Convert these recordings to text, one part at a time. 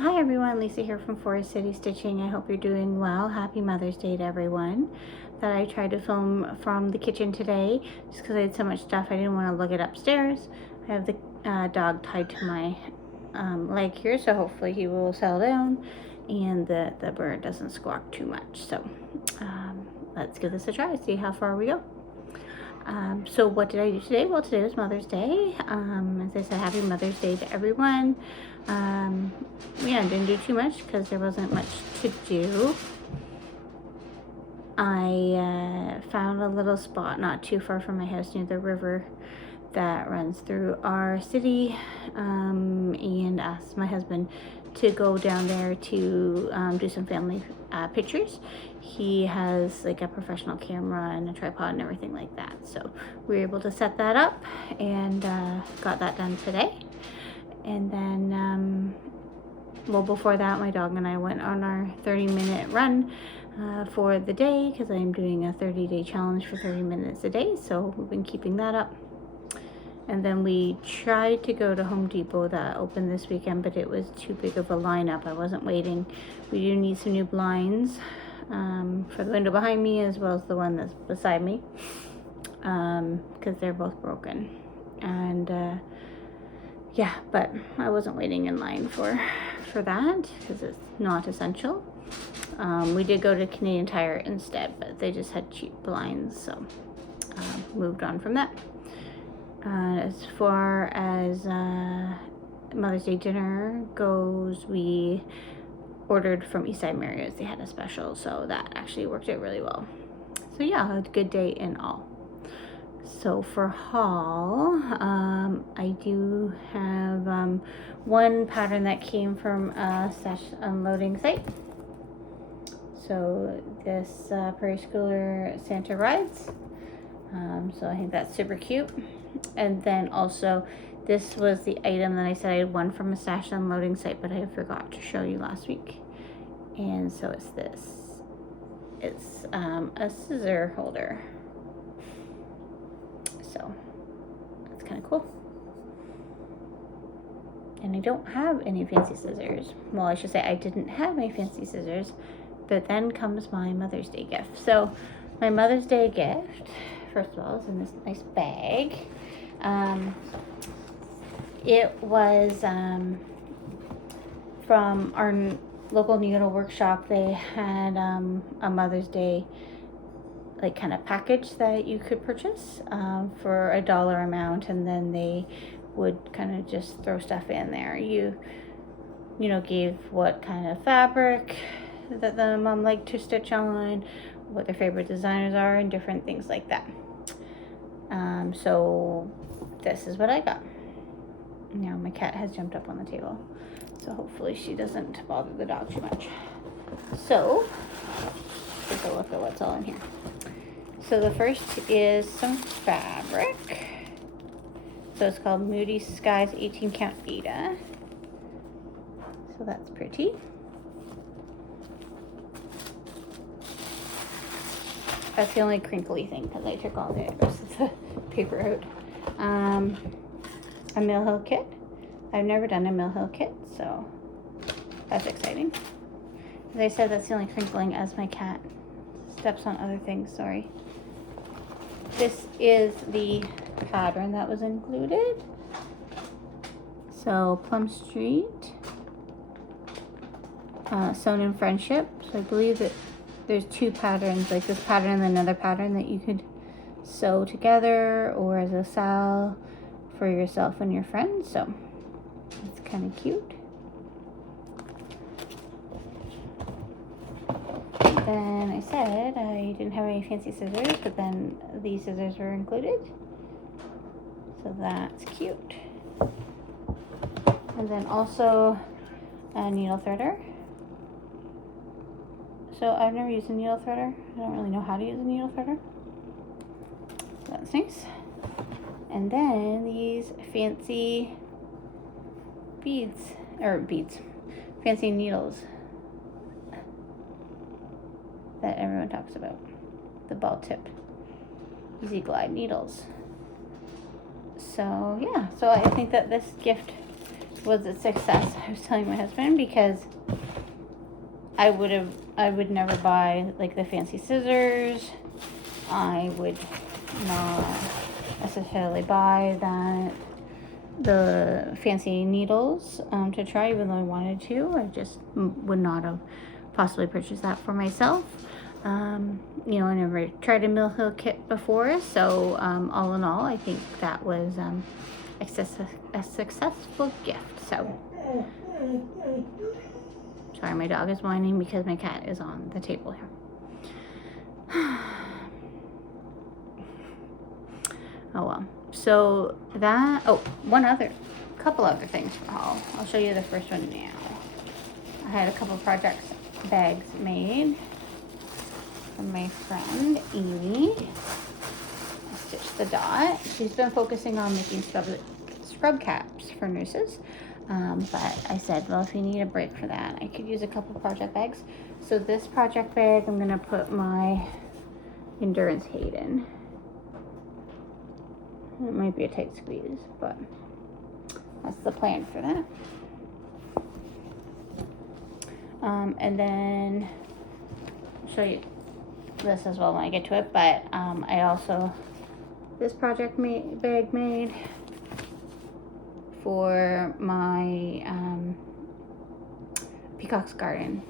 Hi everyone, Lisa here from Forest City Stitching. I hope you're doing well. Happy Mother's Day to everyone. That I tried to film from the kitchen today just because I had so much stuff I didn't want to lug it upstairs. I have the dog tied to my leg here, so hopefully he will settle down and the bird doesn't squawk too much. So let's give this a try, see how far we go. So what did I do today? Well, today was Mother's Day. As I said, happy Mother's Day to everyone. Yeah, I didn't do too much because there wasn't much to do. I found a little spot not too far from my house near the river that runs through our city, and asked my husband to go down there to do some family pictures. He has like a professional camera and a tripod and everything like that, so we were able to set that up and got that done today. And then well, before that, my dog and I went on our 30-minute run for the day because I'm doing a 30-day challenge for 30 minutes a day, so we've been keeping that up. And then we tried to go to Home Depot that opened this weekend, but it was too big of a lineup. I wasn't waiting. We do need some new blinds for the window behind me as well as the one that's beside me, because they're both broken. And yeah, but I wasn't waiting in line for that because it's not essential. We did go to Canadian Tire instead, but they just had cheap blinds, so moved on from that. As far as Mother's Day dinner goes, we ordered from Eastside Marriott's. They had a special, so that actually worked out really well. So yeah, a good day in all. So for haul, I do have one pattern that came from a stash unloading site. So this Prairie Schooler Santa rides. So I think that's super cute. And then also, this was the item that I said I had won from a stash unloading site, but I forgot to show you last week. And so it's this. It's a scissor holder. So that's kind of cool. And I don't have any fancy scissors. Well, I should say I didn't have any fancy scissors, but then comes my Mother's Day gift. So my Mother's Day gift, first of all, is in this nice bag. It was from our local needle workshop. They had a Mother's Day like kind of package that you could purchase for $1 amount, and then they would kind of just throw stuff in there. You know, gave what kind of fabric that the mom liked to stitch on, what their favorite designers are, and different things like that. So this is what I got. Now my cat has jumped up on the table, so hopefully she doesn't bother the dog too much. So take a look at what's all in here. So the first is some fabric. So it's called Moody Skies 18 Count Ada. So that's pretty. That's the only crinkly thing because I took all the rest of the paper out. A Mill Hill kit. I've never done a Mill Hill kit, so that's exciting. As I said, that's the only crinkling as my cat steps on other things, sorry. This is the pattern that was included. So Plum Street, Sewn in Friendship. So I believe that there's two patterns, like this pattern and another pattern that you could sew together or as a sal for yourself and your friends. So it's kind of cute. Then I said I didn't have any fancy scissors, but then these scissors were included. So that's cute. And then also a needle threader. So I've never used a needle threader. I don't really know how to use a needle threader. So that's nice. And then these fancy fancy needles that everyone talks about. The ball tip Easy Glide needles. So yeah, so I think that this gift was a success. I was telling my husband because I would never buy like the fancy scissors. I would not necessarily buy the fancy needles to try, even though I wanted to. I just would not have possibly purchased that for myself. You know, I never tried a Mill Hill kit before, so all in all, I think that was a successful gift. So, sorry, my dog is whining because my cat is on the table here. Oh well. So that, couple other things for haul. I'll show you the first one now. I had a couple projects bags made from my friend Amy. I stitched the dot. She's been focusing on making scrub caps for nurses. But I said, well, if you need a break for that, I could use a couple project bags. So this project bag, I'm gonna put my Endurance Hate in. It might be a tight squeeze, but that's the plan for that. And then I'll show you this as well when I get to it, but I also, this project bag made for my Peacock's Garden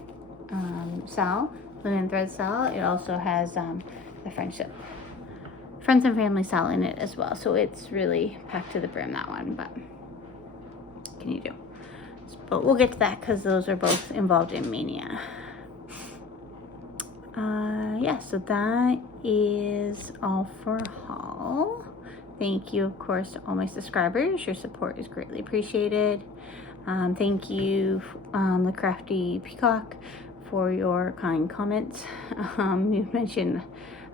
linen thread sal. It also has the friends and family sal in it as well, so it's really packed to the brim, that one, but what can you do? But we'll get to that because those are both involved in Mania. Yeah, so that is all for haul. Thank you, of course, to all my subscribers. Your support is greatly appreciated. Thank you, the Crafty Peacock, for your kind comments. You mentioned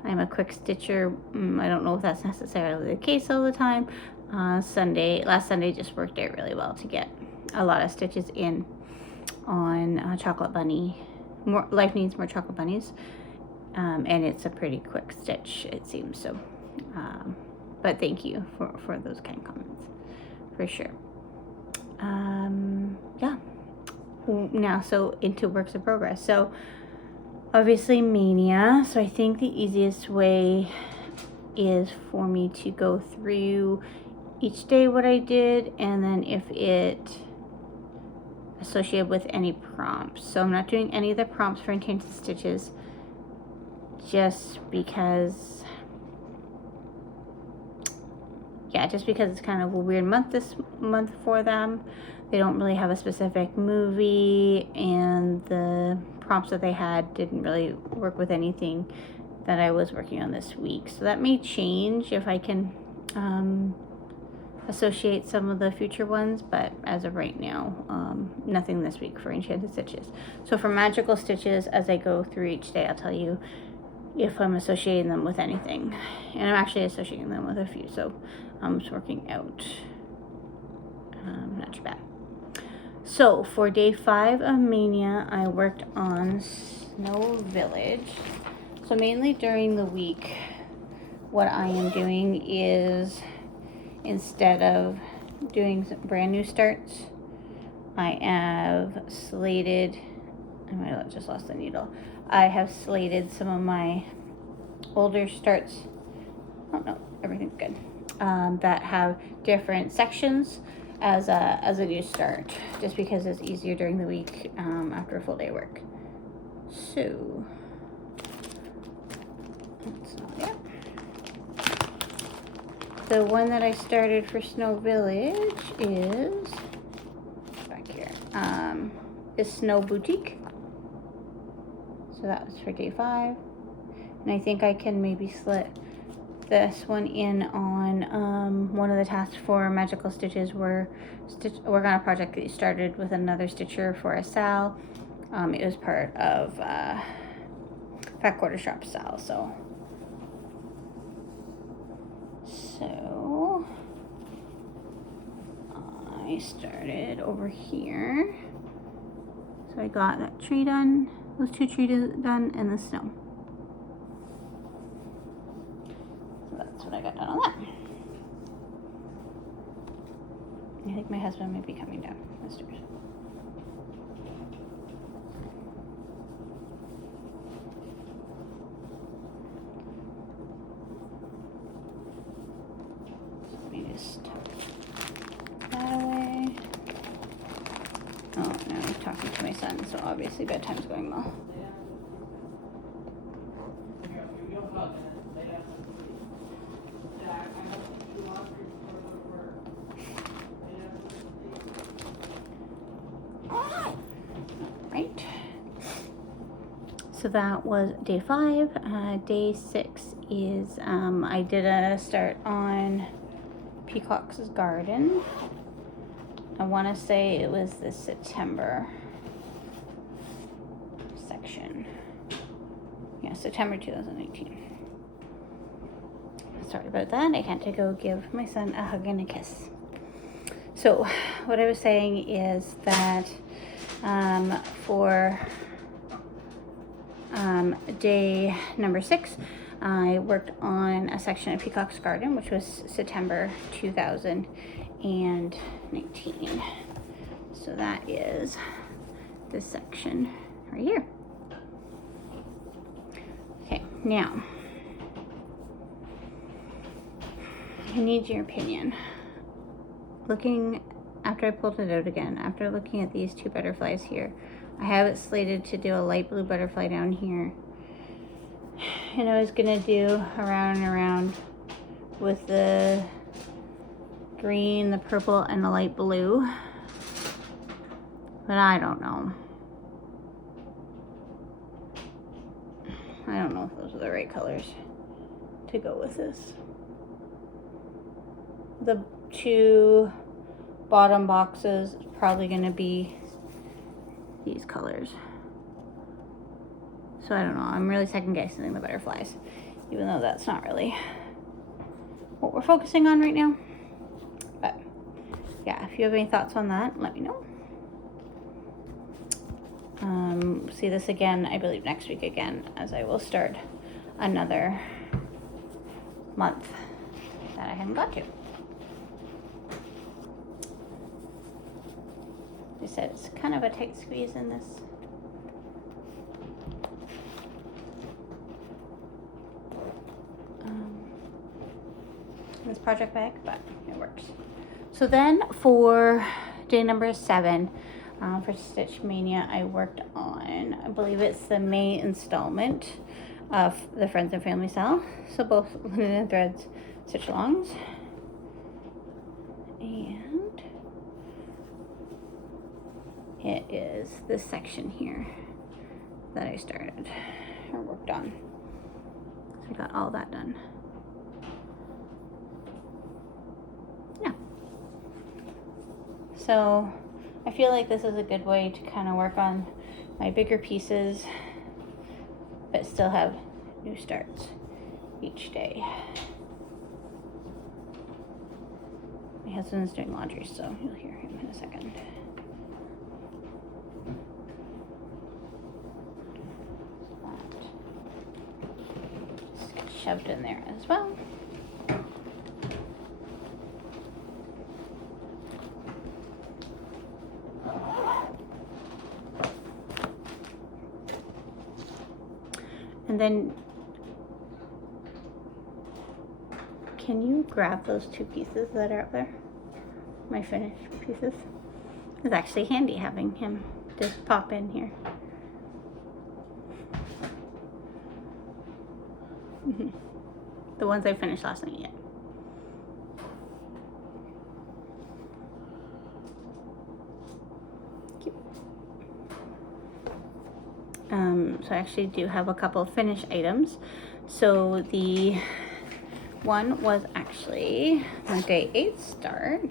I'm a quick stitcher. I don't know if that's necessarily the case all the time. Last Sunday just worked out really well to get a lot of stitches in on Chocolate Bunny. Life needs more chocolate bunnies. And it's a pretty quick stitch, it seems. So, but thank you for those kind comments, for sure. Yeah. Now, so into works in progress. So, obviously Mania. So I think the easiest way is for me to go through each day what I did, and then if it associated with any prompts. So I'm not doing any of the prompts for Enchanted Stitches, just because it's kind of a weird month this month for them. They don't really have a specific movie, and the prompts that they had didn't really work with anything that I was working on this week. So that may change if I can associate some of the future ones, but as of right now, nothing this week for Enchanted Stitches. So for Magical Stitches, as I go through each day, I'll tell you if I'm associating them with anything. And I'm actually associating them with a few, so it's working out not too bad. So for day 5 of Mania, I worked on Snow Village. So mainly during the week, what I am doing is, instead of doing brand new starts, I have slated, I might have just lost the needle. I have slated some of my older starts, oh no, everything's good, that have different sections as a new start, just because it's easier during the week after a full day of work. So that's not it. The one that I started for Snow Village is back here. Is Snow Boutique. So that was for day 5, and I think I can maybe slit this one in on one of the tasks for Magical Stitches. Work on a project that you started with another stitcher for a Sal. It was part of Fat Quarter Shop Sal. So I started over here. So I got that tree done, those 2 trees done, and the snow. So that's what I got done on that. I think my husband might be coming down. sisters. So let me just tuck that away. Oh, now I'm talking to my son, so obviously bedtime's going well. Right. So that was day 5. Day 6 is I did a start on Peacock's garden. I want to say it was the September section. Yeah, September 2018. Sorry about that. I had to go give my son a hug and a kiss. So what I was saying is that for day number 6, I worked on a section of Peacock's garden, which was September 2019. So that is this section right here. Okay, now I need your opinion. Looking, after I pulled it out again, after looking at these 2 butterflies here, I have it slated to do a light blue butterfly down here. And I was gonna do around and around with the green, the purple, and the light blue. But I don't know. I don't know if those are the right colors to go with this. The 2 bottom boxes is probably going to be these colors. So I don't know. I'm really second guessing the butterflies, even though that's not really what we're focusing on right now. But yeah, if you have any thoughts on that, let me know. See this again, I believe next week again, as I will start another month that I haven't got to. They said it's kind of a tight squeeze in this. This project bag, but it works. So then for day number 7, for Stitch Mania, I worked on, I believe it's the May installment of the Friends and Family Style. So both linen and threads stitch alongs. And it is this section here that I started or worked on. So I got all that done. Yeah. So I feel like this is a good way to kind of work on my bigger pieces, but still have new starts each day. My husband's doing laundry, so you'll hear him in a second. Just get shoved in there as well. And then, can you grab those 2 pieces that are up there? My finished pieces. It's actually handy having him just pop in here. The ones I finished last night yet. So I actually do have a couple of finished items. So the one was actually my day 8 start.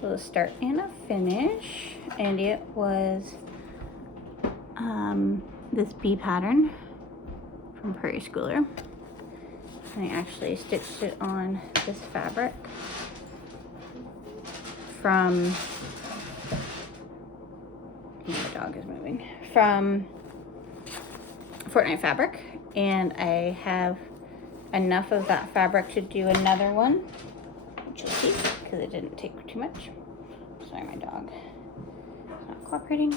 So a start and a finish. And it was this bee pattern from Prairie Schooler. And I actually stitched it on this fabric from, my dog is moving, from Fortnite Fabric, and I have enough of that fabric to do another one, which you'll see because it didn't take too much. Sorry, my dog. cooperating.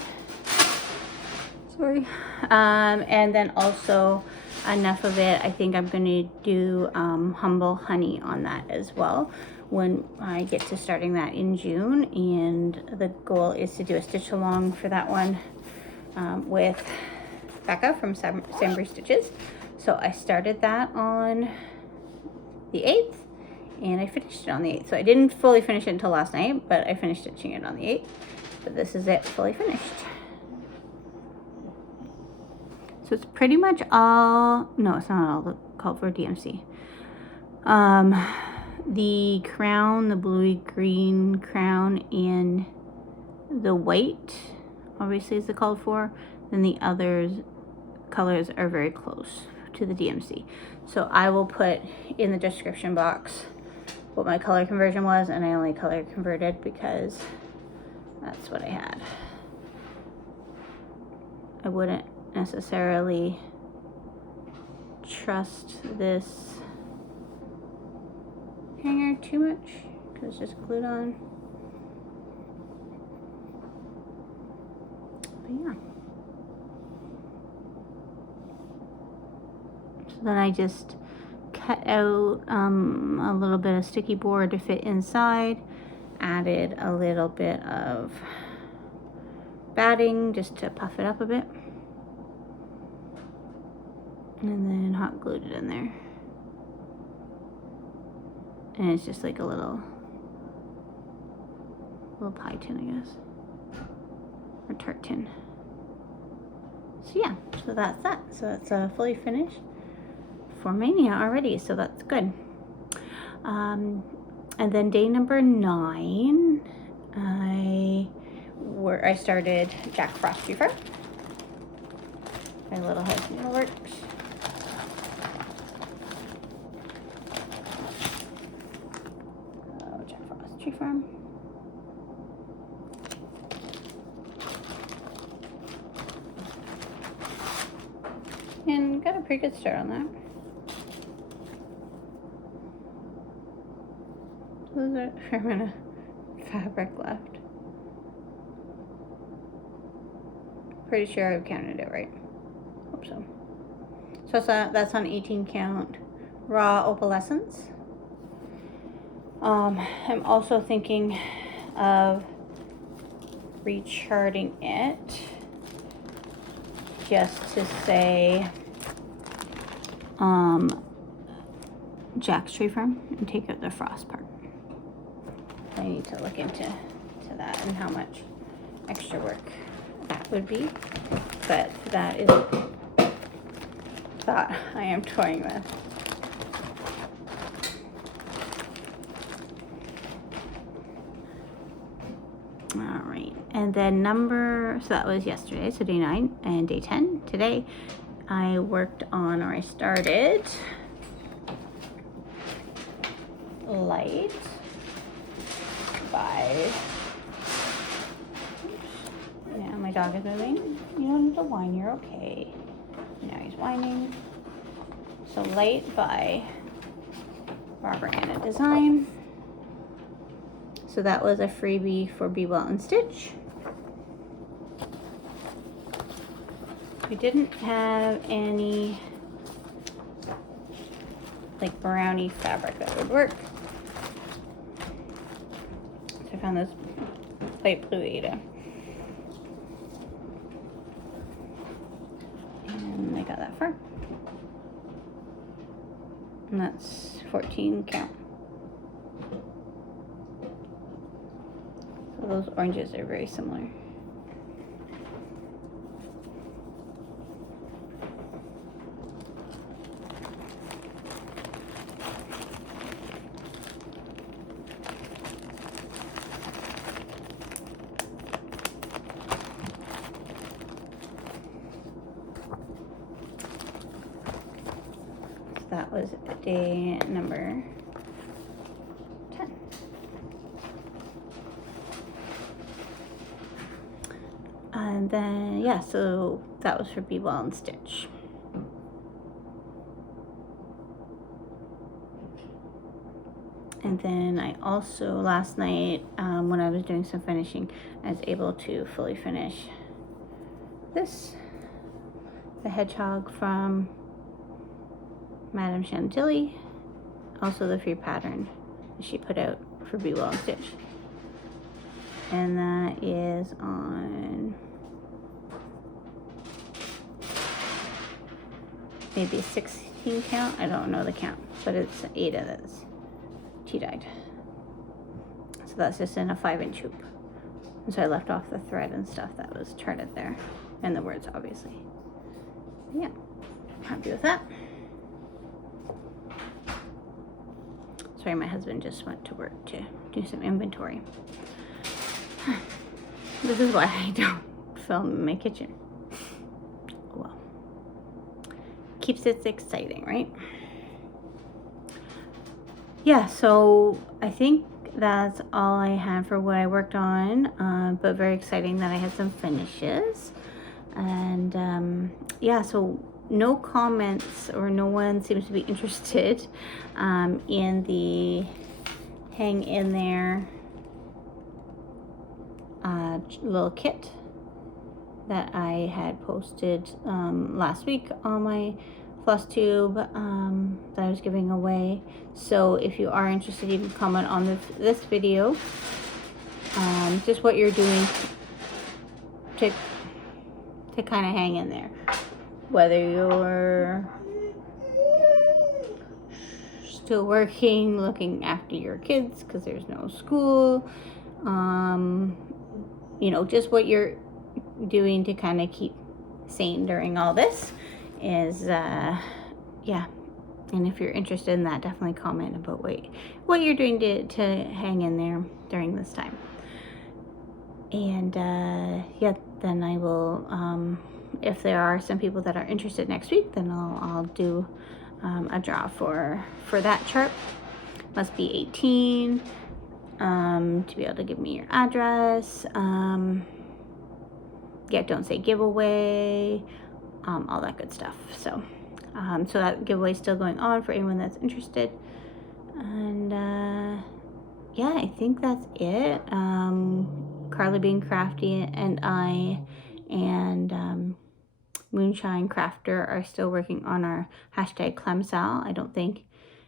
Sorry. And then also enough of it. I think I'm going to do Humble Honey on that as well when I get to starting that in June. And the goal is to do a stitch along for that one with Becca from Sambry Stitches. So I started that on the 8th and I finished it on the 8th. So I didn't fully finish it until last night, but I finished stitching it on the 8th. But this is it fully finished. So it's pretty much all, no, it's not all called for DMC. The crown, the bluey green crown, and the white obviously is the called for. Then the others colors are very close to the DMC. So I will put in the description box what my color conversion was, and I only color converted because that's what I had. I wouldn't necessarily trust this hanger too much because it's just glued on. But yeah. So then I just cut out a little bit of sticky board to fit inside, added a little bit of batting just to puff it up a bit, and then hot glued it in there. And it's just like a little pie tin, I guess, or tart tin. So yeah, so that's that. So that's fully finished for Mania already, so that's good. And then day number 9, I started Jack Frost Reefer. My little house needle works. Oh, Jack Frost Tree Farm. And got a pretty good start on that. There's a fair amount of fabric left. Pretty sure I've counted it right. Hope so. So that's on 18 count raw opalescence. I'm also thinking of recharting it just to say Jack's Tree Farm and take out the frost part. I need to look into that and how much extra work that would be, but that is a thought I am toying with. All right, and then so that was yesterday, so day 9, and day 10 today I worked on, or I started Light by, yeah, my dog is moving. You don't need to whine, you're okay. Now he's whining. So Light by Barbara Anna Design. So that was a freebie for Be Well and Stitch. We didn't have any like brownie fabric that would work. So I found this light blue Ada. And I got that far. And that's 14 count. So those oranges are very similar. That was day number 10. And then, yeah, so that was for Be Well and Stitch. And then I also, last night, when I was doing some finishing, I was able to fully finish this, the Hedgehog from Madame Chantilly. Also the free pattern she put out for Be Well and Stitch. And that is on maybe 16 count. I don't know the count, but it's 8 of this tea-dyed. So that's just in a 5-inch hoop. And so I left off the thread and stuff that was charted there, and the words obviously. Yeah, happy with that. Sorry, my husband just went to work to do some inventory. This is why I don't film in my kitchen. Well, keeps it exciting, right? Yeah, so I think that's all I had for what I worked on, but very exciting that I had some finishes. And yeah, so no comments, or no one seems to be interested in the hang in there little kit that I had posted last week on my Flosstube that I was giving away. So if you are interested, you can comment on this video, just what you're doing to kind of hang in there, whether you're still working, looking after your kids because there's no school, you know, just what you're doing to kind of keep sane during all this is yeah. And if you're interested in that, definitely comment about what you're doing to hang in there during this time. And yeah, then I will, if there are some people that are interested next week, then I'll do a draw for that chart. Must be 18 to be able to give me your address. Yeah, don't say giveaway, all that good stuff. So so that giveaway is still going on for anyone that's interested. And yeah, I think that's it. Carly Being Crafty and I and Moonshine Crafter are still working on our hashtag Clemsal. I don't think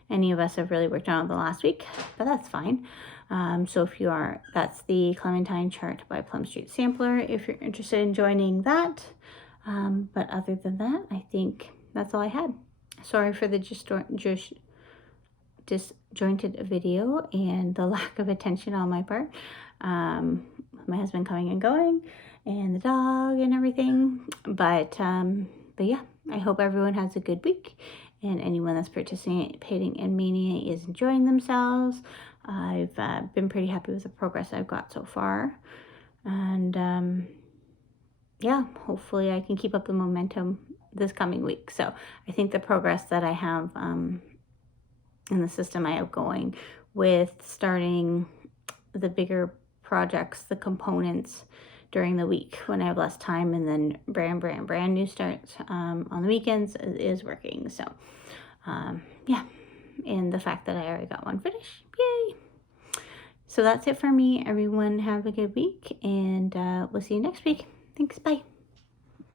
any of us have really worked on it the last week, but that's fine. So if you are, that's the Clementine chart by Plum Street Sampler, if you're interested in joining that. But other than that, I think that's all I had. Sorry for the disjointed video and the lack of attention on my part. My husband coming and going, and the dog and everything. But yeah, I hope everyone has a good week, and anyone that's participating in Mania is enjoying themselves. I've been pretty happy with the progress I've got so far, and yeah, hopefully I can keep up the momentum this coming week. So I think the progress that I have in the system I have going with starting the bigger projects, the components during the week when I have less time, and then brand new starts on the weekends is working. So yeah, and the fact that I already got one finished, yay! So that's it for me. Everyone have a good week, and we'll see you next week. Thanks, bye.